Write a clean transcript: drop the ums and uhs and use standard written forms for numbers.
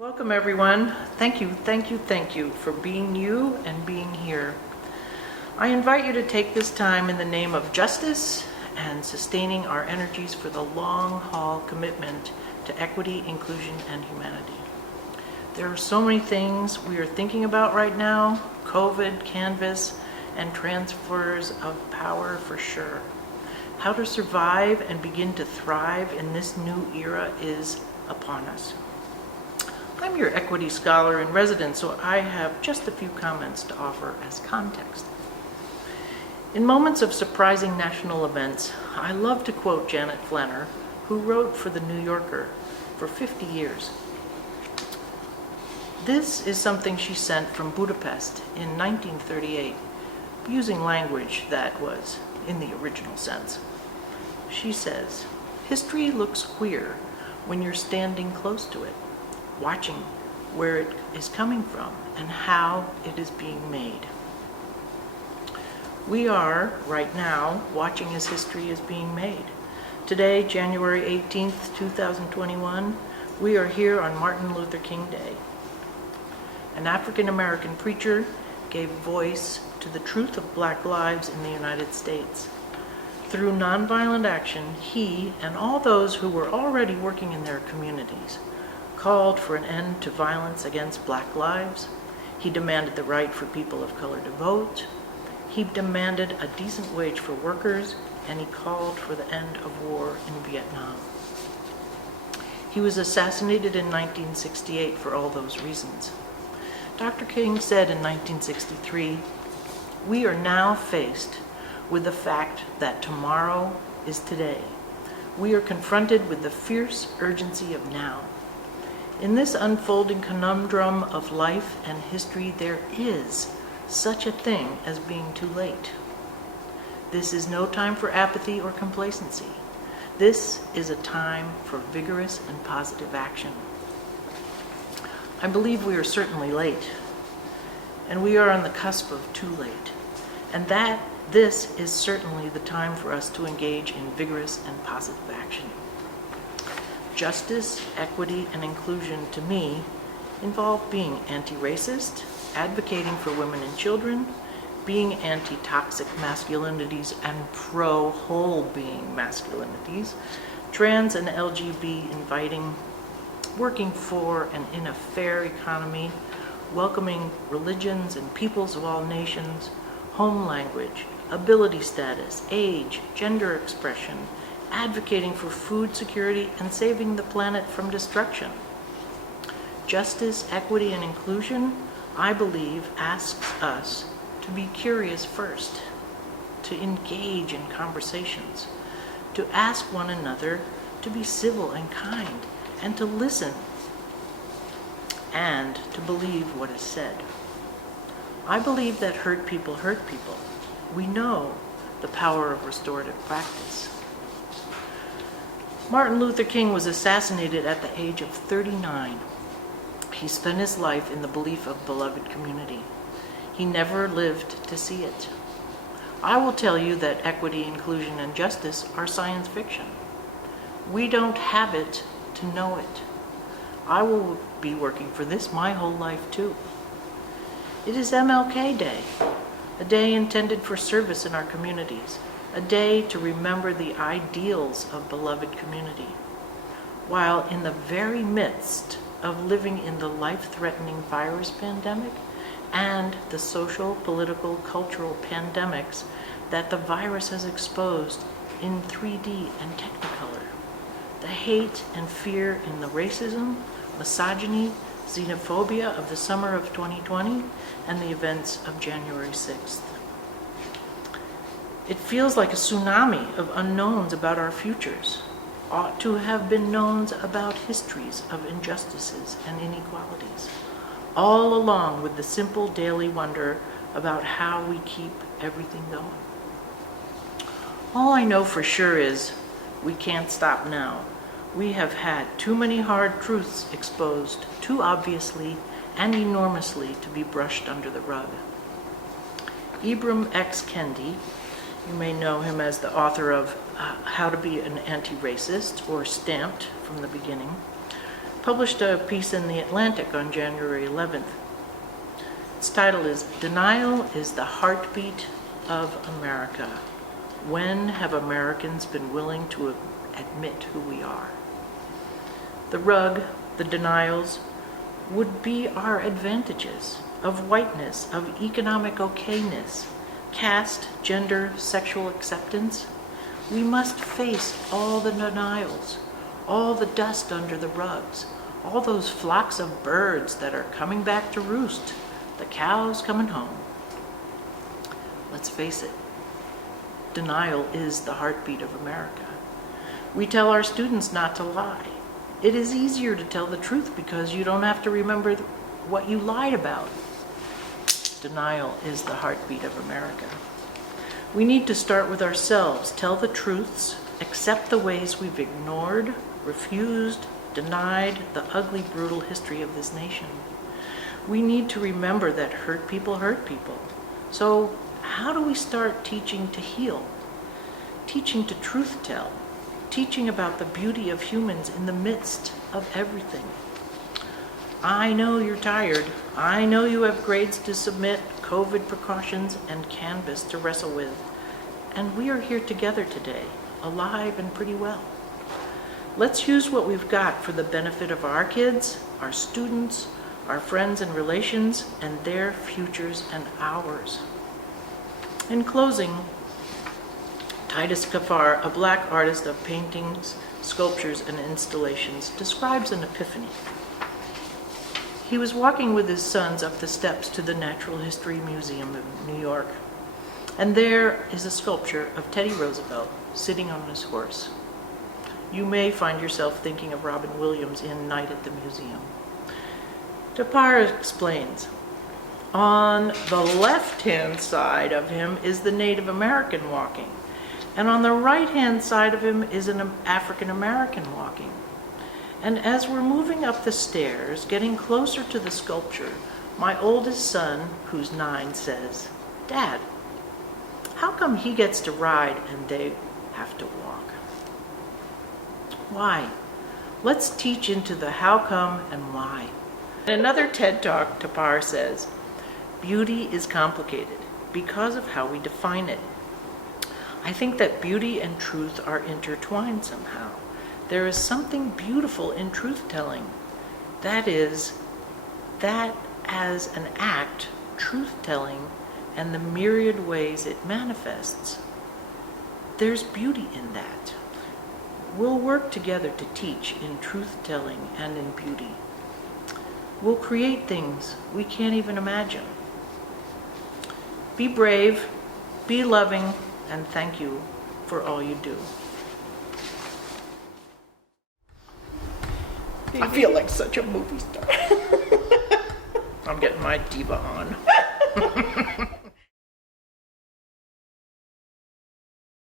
Welcome everyone. Thank you for being you and being here. I invite you to take this time in the name of justice and sustaining our energies for the long haul commitment to equity, inclusion, and humanity. There are so many things we are thinking about right now: COVID, Canvas, and transfers of power for sure. How to survive and begin to thrive in this new era is upon us. I'm your equity scholar in residence, so I have just a few comments to offer as context. In moments of surprising national events, I love to quote Janet Flanner, who wrote for The New Yorker for 50 years. This is something she sent from Budapest in 1938, using language that was in the original sense. She says, "History looks queer when you're standing close to it, watching where it is coming from and how it is being made." We are, right now, watching as history is being made. Today, January 18th, 2021, we are here on Martin Luther King Day. An African-American preacher gave voice to the truth of Black lives in the United States. Through nonviolent action, he and all those who were already working in their communities called for an end to violence against Black lives. He demanded the right for people of color to vote. He demanded a decent wage for workers, and he called for the end of war in Vietnam. He was assassinated in 1968 for all those reasons. Dr. King said in 1963, "We are now faced with the fact that tomorrow is today. We are confronted with the fierce urgency of now. In this unfolding conundrum of life and history, there is such a thing as being too late. This is no time for apathy or complacency. This is a time for vigorous and positive action." I believe we are certainly late, and we are on the cusp of too late, and that this is certainly the time for us to engage in vigorous and positive action. Justice, equity, and inclusion, to me, involve being anti-racist, advocating for women and children, being anti-toxic masculinities and pro-whole being masculinities, trans and LGBT inviting, working for and in a fair economy, welcoming religions and peoples of all nations, home language, ability status, age, gender expression, advocating for food security, and saving the planet from destruction. Justice, equity, and inclusion, I believe, asks us to be curious first, to engage in conversations, to ask one another to be civil and kind, and to listen, and to believe what is said. I believe that hurt people hurt people. We know the power of restorative practice. Martin Luther King was assassinated at the age of 39. He spent his life in the belief of beloved community. He never lived to see it. I will tell you that equity, inclusion, and justice are science fiction. We don't have it to know it. I will be working for this my whole life too. It is MLK Day, a day intended for service in our communities, a day to remember the ideals of beloved community, while in the very midst of living in the life-threatening virus pandemic and the social, political, cultural pandemics that the virus has exposed in 3D and Technicolor. The hate and fear in the racism, misogyny, xenophobia of the summer of 2020 and the events of January 6th. It feels like a tsunami of unknowns about our futures, ought to have been knowns about histories of injustices and inequalities, all along with the simple daily wonder about how we keep everything going. All I know for sure is we can't stop now. We have had too many hard truths exposed, too obviously and enormously to be brushed under the rug. Ibram X. Kendi, you may know him as the author of How to Be an Anti-Racist, or Stamped from the Beginning, published a piece in The Atlantic on January 11th. Its title is "Denial is the Heartbeat of America. When have Americans been willing to admit who we are?" The rug, the denials, would be our advantages of whiteness, of economic okayness, caste, gender, sexual acceptance. We must face all the denials, all the dust under the rugs, all those flocks of birds that are coming back to roost, the cows coming home. Let's face it, denial is the heartbeat of America. We tell our students not to lie. It is easier to tell the truth because you don't have to remember what you lied about. Denial is the heartbeat of America. We need to start with ourselves, tell the truths, accept the ways we've ignored, refused, denied the ugly, brutal history of this nation. We need to remember that hurt people hurt people. So how do we start teaching to heal? Teaching to truth tell. Teaching about the beauty of humans in the midst of everything. I know you're tired. I know you have grades to submit, COVID precautions, and Canvas to wrestle with. And we are here together today, alive and pretty well. Let's use what we've got for the benefit of our kids, our students, our friends and relations, and their futures and ours. In closing, Titus Kaphar, a black artist of paintings, sculptures, and installations, describes an epiphany. He was walking with his sons up the steps to the Natural History Museum of New York, and there is a sculpture of Teddy Roosevelt sitting on his horse. You may find yourself thinking of Robin Williams in Night at the Museum. Kaphar explains, on the left-hand side of him is the Native American walking, and on the right-hand side of him is an African American walking. And as we're moving up the stairs, getting closer to the sculpture, my oldest son, who's 9, says, "Dad, how come he gets to ride and they have to walk?" Why? Let's teach into the how come and why. In another TED Talk, Kaphar says, beauty is complicated because of how we define it. I think that beauty and truth are intertwined somehow. There is something beautiful in truth-telling. That is, that as an act, truth-telling, and the myriad ways it manifests. There's beauty in that. We'll work together to teach in truth-telling and in beauty. We'll create things we can't even imagine. Be brave, be loving, and thank you for all you do. I feel like such a movie star. I'm getting my diva on.